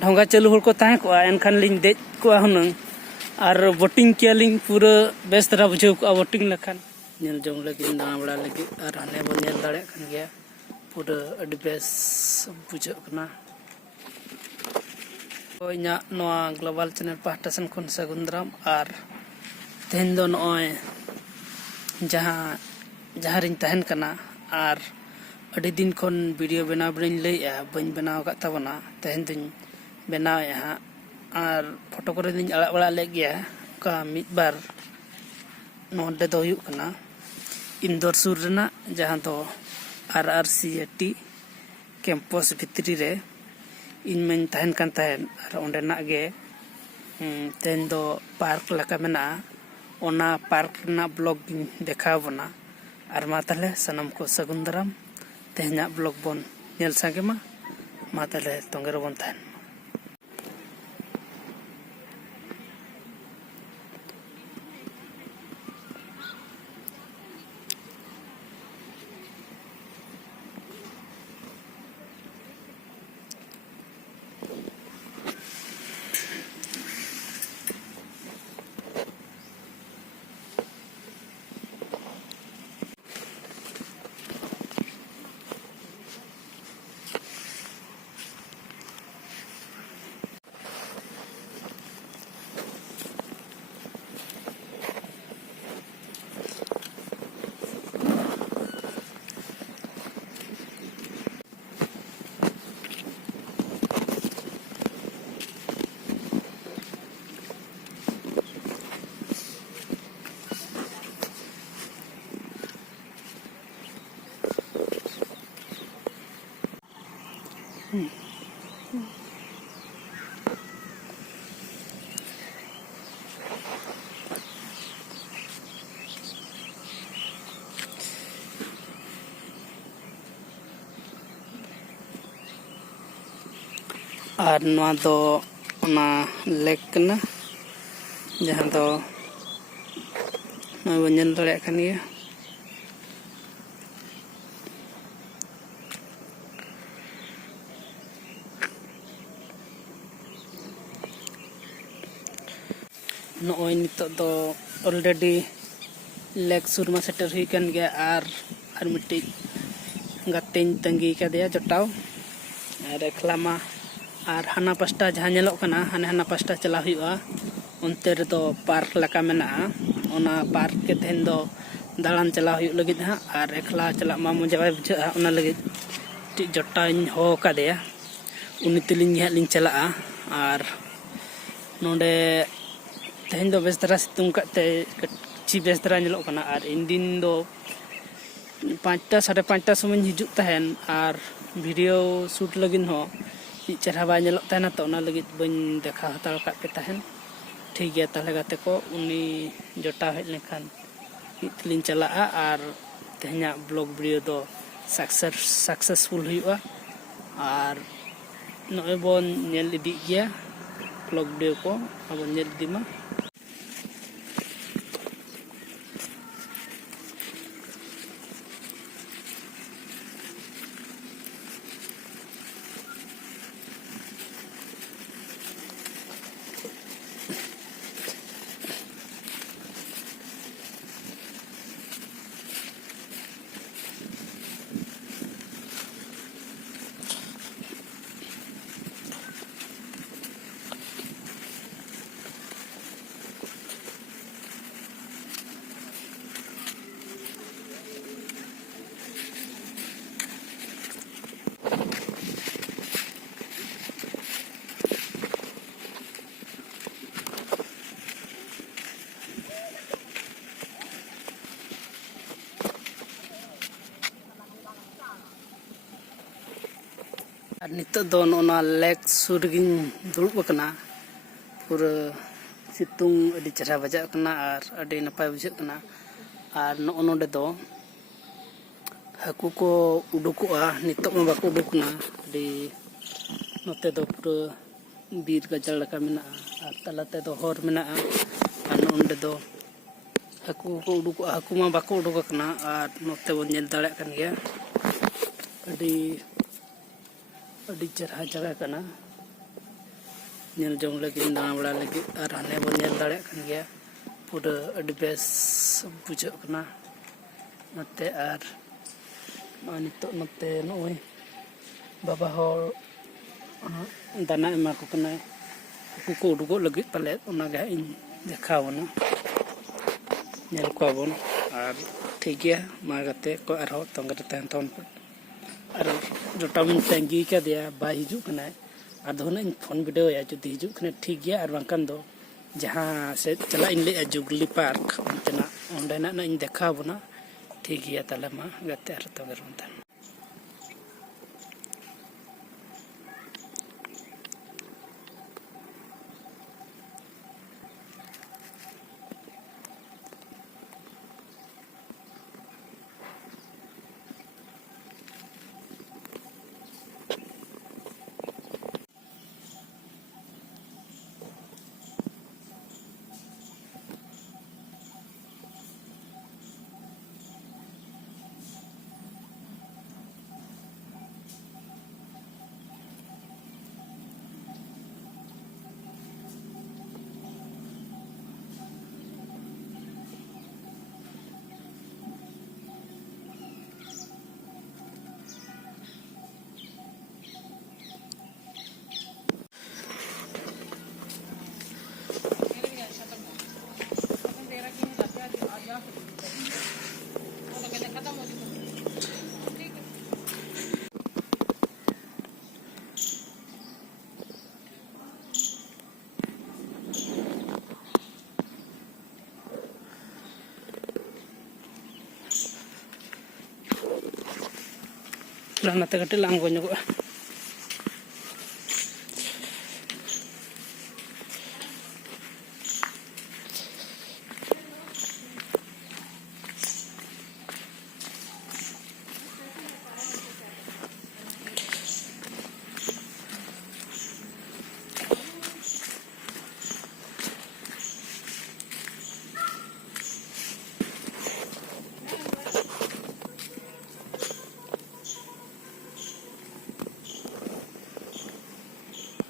ढोंगा चालू हर को ताहे को एनखान लिंग देज को हुनंग और बोटिंग किया लिंग पूरा बेस तरह बुझाव को बोटिंग लखान नेल जोंग लगी दाना बड़ा लगी और हने बन नेल दाड़े खान गया पूरा अडी बेस बुझाव कना इना नोआ ग्लोबल चैनल पाहटा सन खन सागुन दाराम और तेहन दो नोय जहां रिंग तहन कना और अडी दिन खन वीडियो बनाव बड़िन लैया बन बनाव का तबना तेहन दिन बनाव यहाँ और फोटो करे दिन अड़ा बड़ा ले गया का मिद बार नोडे दो हुयुग कना इंदौर सुर रेना जहां दो RRCAT कैंपस भितरी रे इन में तहन कान तहन और ओंडेना गे तेन दो पार्क लका मेना ओना पार्क ना ब्लॉग देखा बना और मा तले सनम को सगुन दाराम तेहना ब्लॉग बन नेल संगे मा तले तोंगे रबन तहन और नवा दो ओना लेक कना जहां दो नवा बन नेल दाड़े खान गया नोय नितो दो ऑलरेडी लेक सुर में सेटर हुई कन गया और मिट्टी गातें तंगी का दिया जटाव और एकला मा और हाना पास्टा जहाँ नेलोक कना हाना पास्टा चला हुआ उनते रे दो पार्क लका मेना ओना पार्क के तेहन दो दालान चला हुई लगिद हां और एकला चला मा मजा बाय बुझा ओना लगिद टी जटा हो का दिया उनी तिलिंग हां लिंग चला और नोडे तेहन दो बेस तरह सितुंग काते ची बेस तरह नेलोक कना और इन दिन दो 5टा 5:30 समय हिजुक तहन और वीडियो शूट लगिन हो चेहरा बा नेलोक तहना तो ओना लगिद बन देखा हताल का पे तहन ठीक गया तले गाते को उनी जटा हेज लेखान इतलिन चला और तेहना ब्लॉग वीडियो दो सक्सेसफुल हुआ और नोय बन नेल इदी गया ब्लॉग वीडियो को अब नेल इदी मा और नितो दो नोना लेक सुरगिन दुड़ब कना पूरा सितुंग अडी चेहरा बजा कना और अडी नपाय बुझे कना और नोडे दो हाकू को उडुकुआ नितो में बाको उडुकना अडी नोते दो पूरा बीर गजल लका मेना और तलाते दो हर मेना और नोडे दो हाकू को उडुकुआ हाकू मा बाको उडुक कना और नोते बन नेल दाड़े कन गया अडी चेहरा जगह कना nyel jong lagi dana bala lagi ar hane bon nyel dare kan gya pura adi bes bujak kena nate ar manito nate noi baba hol dana ema ko kena kuku udugo lagi palet ona ga in dekhaw na nyel ko bon ar ठीक है मागते को आरो तंगरे तहन तन और जोटामिन तंगी का दिया बाई हिजु कना आधोना इन फोन वीडियो या जो हिजु कना ठीक है और बांकन दो जहां से चला इन ले जुगली पार्क उनतना ओंडेना ना इन देखा बना ठीक है तले मा गते आरो तंगरे उनतन Lah nate kate lang gonyo ko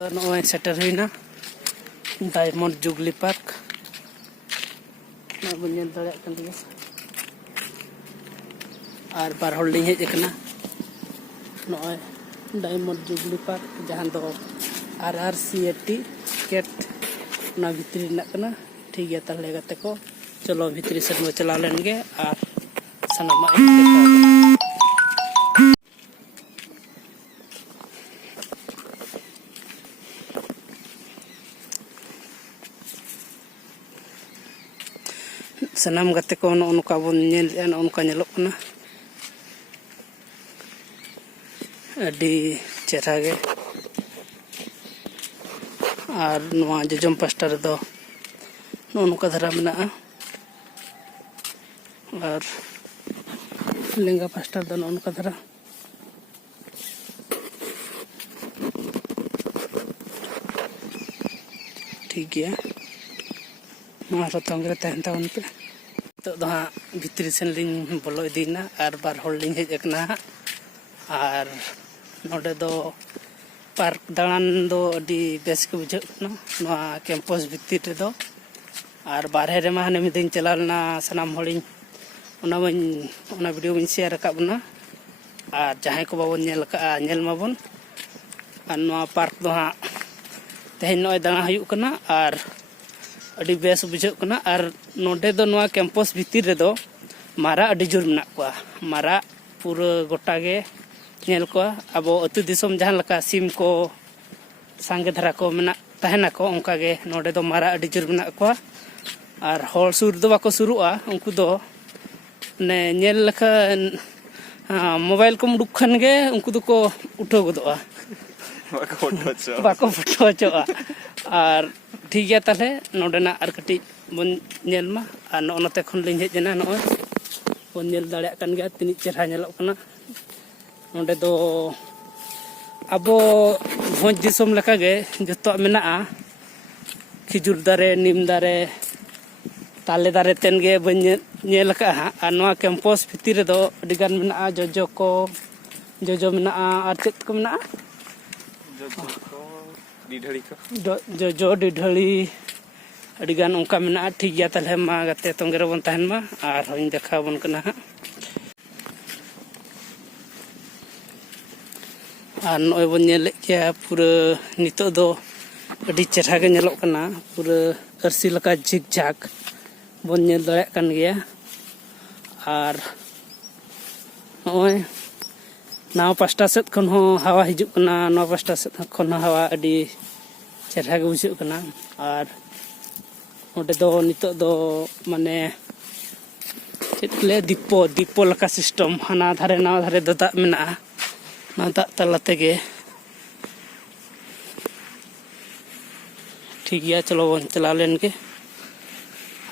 नॉय सेटर हुईना डायमंड जुगली पार्क ना बन्यन दड़े कन दिया और बार होल लिंग हेज कना नॉय डायमंड जुगली पार्क जहां दो RRCAT केट ना भितरी ना कना ठीक है तले गते को चलो भितरी से नो चला लेंगे और सनामा एक देखा सनाम गते को नोका बन नेल नोका नेलोक कना अडी चेहरा गे और नोआ जजम पास्टर दो नोका धरा मेना और लेंगा पास्टर दो नोका धरा ठीक है मारो तंगरे तहन ताउन पे तो हाँ भितरी सेन लिंग बोलो इदीना और बार होल लिंग हेज एकना और नोडे दो पार्क दालान दो अडी बेस के बुझाना नोआ कैंपस भितरी रे दो और बारहे रे मा हने मिदिन चलालना सनाम होलिंग ओना वीडियो बिन शेयर रकाबना और जहां को बाबन नेल का नेल माबन और नोआ पार्क दो हाँ तेहन नोय दाना हुयुक कना और अड़ी बेस बुझाना और नोडे दो नोआ कैंपस भितर रे दो मारा अड़ी जोर मेना को मारा पूरा गोटा गे नेल को अब अतु दिसम जहां लका सिम को सांगे धरा को मेना तहना को उनका गे नोडे दो मारा अड़ी जोर मेना को और होल सुर दो बाको सुरुआ उनको दो ने नेल लका मोबाइल को मुडुक खन गे उनको दो को उठो गदोआ बाको फोटो चोआ और ठीक है ताले नोडेना और कटी बन नेल मा और नोते खन लिंग हेजना नोय बन नेल दाड़े कन गया तिनि चेहरा नेलोक कना नोडे दो अब भोज दिसम लका गे जतो मेना खिजुर दारे नीम दारे ताले दारे तेन गे बन नेल का और नोआ कैंपस भितर दो अडिगान मेना जोजो को जोजो मेना और चेत को मेना डिढड़ी को जो डिढड़ी अडिगान उनका मेना ठीक गया तले मा गते तोंगे रे बन तहन मा आर होइन देखा बन कना हा आर नय बन नेले के पूरा नितो दो अडी चेहरा के नेलोक कना पूरा अरसी लका झिक झाक बन नेल दड़े कन गया आर नय नाव पास्टा सेट खन हो हवा हिजुक कना नाव पास्टा सेट खन हवा अडी चेहरा के बुझुक कना आर ओडे दो नितो दो माने चेतले दीपो लका सिस्टम हाना धारे नाव धारे दो दाग मेना ना दाग तला तेगे ठीक गया चलो बन चला लेन के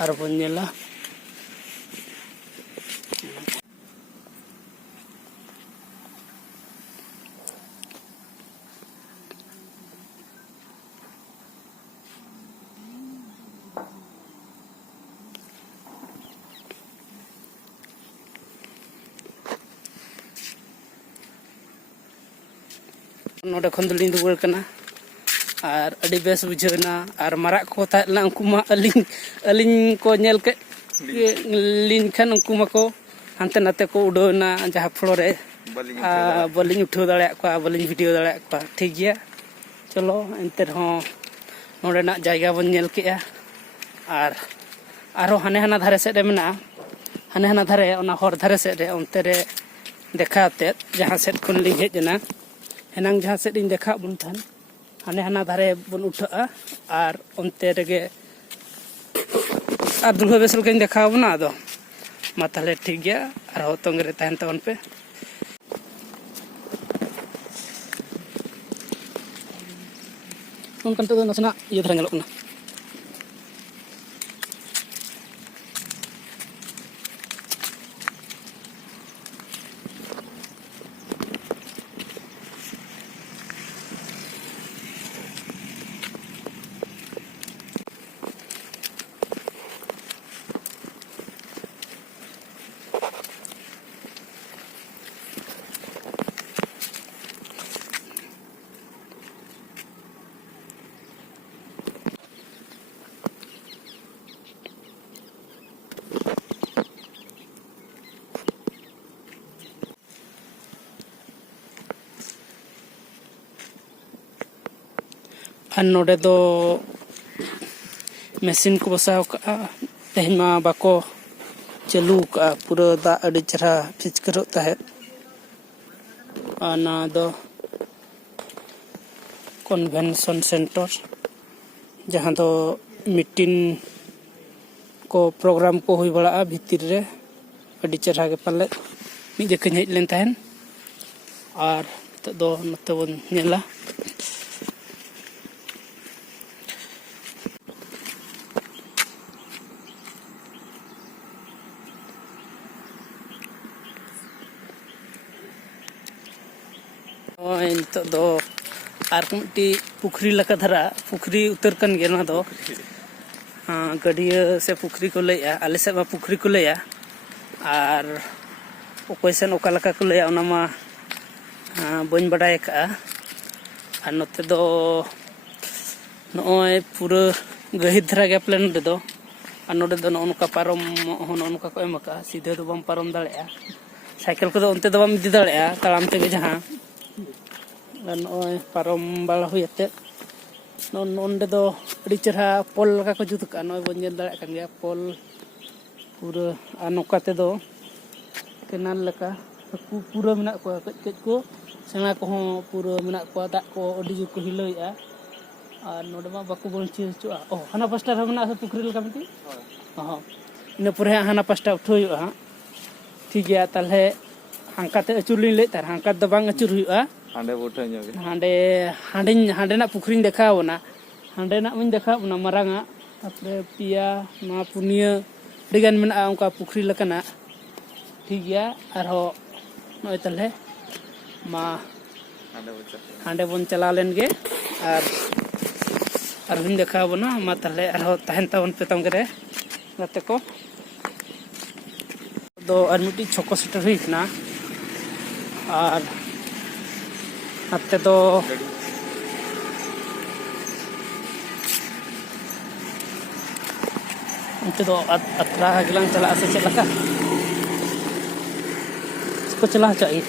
आर बन नेला नोडे खन दलिन दुवर कना आर अडी बेस बुझेना आर मारा को ताला उनको मा अलिन को नेल के लिन खन उनको मको हानते नाते को उडोना जहा फ्लोर रे बलिन उठो दाड़े को बलिन वीडियो दाड़े को ठीक गया चलो एंते हो नोडे ना जायगा बन नेल के आर आरो हाने हाना धारे से रे मेना हाने हाना धारे ओना हर धारे से रे ओनते रे देखाते जहां सेट खन लिन हेजना हेनांग जहां सेट इन देखा बन थान हाने हाना धारे बन उठा और ओनते रेगे आर दुल्हा बेसल के देखा बना आदो मा ताले ठीक गया और हो तंग रे तहन तवन पे उनकन तो नसना ये धरा नेलोक ना नोडे दो मशीन को बसाव का तेहन मा बाको चालू का पूरा दा अड़ी चरा फिचकरो ताहे आना दो कन्वेंशन सेंटर जहां दो मीटिंग को प्रोग्राम को हुई बड़ा भीतर रे अड़ी चरा के पाले मी देखन हेज लेन ताहेन और तो दो नते बन नेला नितो दो आर मिट्टी पुखरी लका धरा पुखरी उतर कन गे ना दो गडिया से पुखरी को लैया आले से मा पुखरी को लैया और ओकय सेन ओका लका को लैया ओना मा बन बडाय का और नते दो नय पूरा गहिर धरा गे प्लेन रे दो और नोडे दो नोनका पारम नोनका को एमका सीधे दो बम पारम दाड़ेया साइकिल को दो ओनते दो बम इदी दाड़ेया तालाम तेगे जहां नय पारम बाला हुयते नोंडे दो अड़ी चेहरा पोल लगा को जुत का नय बन नेल दाड़े कान गया पोल पूरा आ नोकाते दो केनाल लका पूरा मेना को कच को सेना को पूरा मेना को दाग को अड़ी जुर को हिलैया और नोडे मा बाको बन चिचुआ ओ हाना पास्टा रे मेना पुखरी लका मिटी हां इन पुरे हाना पास्टा उठोयुआ ठीक गया ताले हांकाते अचुरलिन ले तार हांका दो बांग अचुर हुआ हांडे बोठे जोगे हांडे ना पुखरी देखा बना हांडे ना मन देखा बना मारांगा तापरे पिया मा पुनिया डिगान मेना उनका पुखरी लकना ठीक गया और हो नय तले मा हांडे बन चला लेन गे और हम देखा बना मा तले और हो तहन तवन पे तंग रे गाते को दो और मिट्टी छोको सेटर हुई ना और हाते दो Itu do atra gelang celak se cek laka. Ko celah cak i.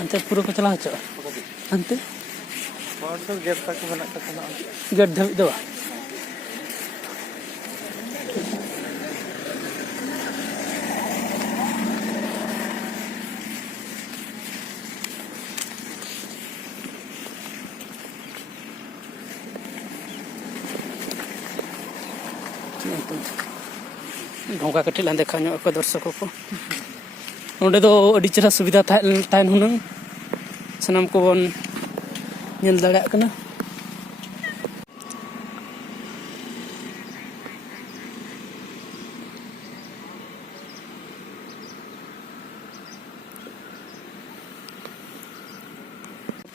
Ante pura ko celah cak. Ante Hor do get tak menak ka sana. gad dhabit do. ढोंगा कटी लान देखा ᱧᱚᱜ ᱟᱠᱚ ᱫᱚᱨशᱚᱠ ᱠᱚ ᱚᱸᱰᱮ ᱫᱚ ᱟᱹᱰᱤ ᱪᱮᱦᱨᱟ ᱥᱩᱵᱤᱫᱷᱟ ᱛᱟᱦᱮᱱ ᱦᱩᱱᱟᱹᱝ ᱥᱟᱱᱟᱢ ᱠᱚᱵᱚᱱ ᱧᱮᱞ ᱫᱟᱲᱮᱭᱟᱜ ᱠᱟᱱᱟ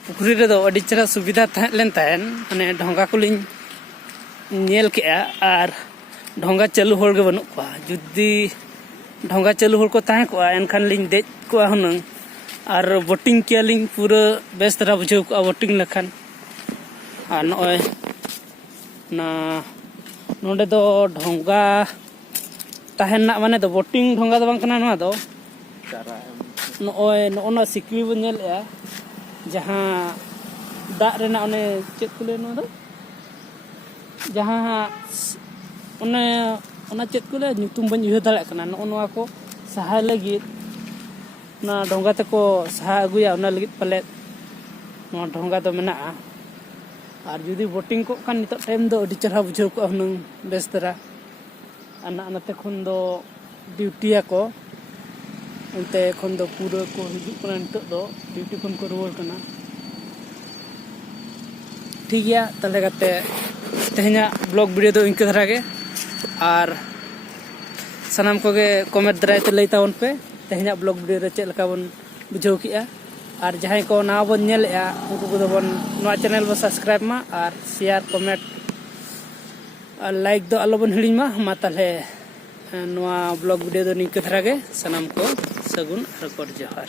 पुखरी रे दो अड़ी चेहरा सुविधा लेन तहन माने ढोंगा कोलिन नेल केआ आर ढोंगा चालू होड़ के बनु को जुदी ढोंगा चालू होड़ को ताहे को एनखान लिन देज को हुनंग आर बोटिंग के लिन पूरा बेस तरह बुझाव को बोटिंग लखन आर नय ना नोडे दो ढोंगा ताहेन ना माने दो बोटिंग ढोंगा दो बांग कना नवा दो Cara नय नोना सिक्वी बन नेल ए जहां दाग रेना ओने चेत को ले नो दो जहां ओने ओना चेत को ले ᱧᱩᱛᱩᱢ बन उह दाड़े कना नोआ को सहाय लगित ना ढोंगा तको सहा अगुया ओना लगित पले नो ढोंगा दो मेना आर जुदी बोटिंग को कान नितो टाइम दो अडी चरहा बुझाव को हुनंग बेस तरा अना अनाते खन दो ड्यूटिया को उनते खन दो पूरा को हिजु कना नितो दो ड्यूटी खन को रुवार कना ठीक गया तले कते तेहना ब्लॉग वीडियो दो इनके धरा के आर सनाम को गे कमेंट दराय ते लई तावन पे तेहना ब्लॉग वीडियो रे चेक लका बन बुझाव किया आर जहां को ना बन नेल या उनको को बन नवा चैनल बो सब्सक्राइब मा आर शेयर कमेंट और लाइक दो आलो बन हिड़ी मा ताले नवा ब्लॉग वीडियो दो निके धरा के सनाम को सगुन आर कोड जोहार।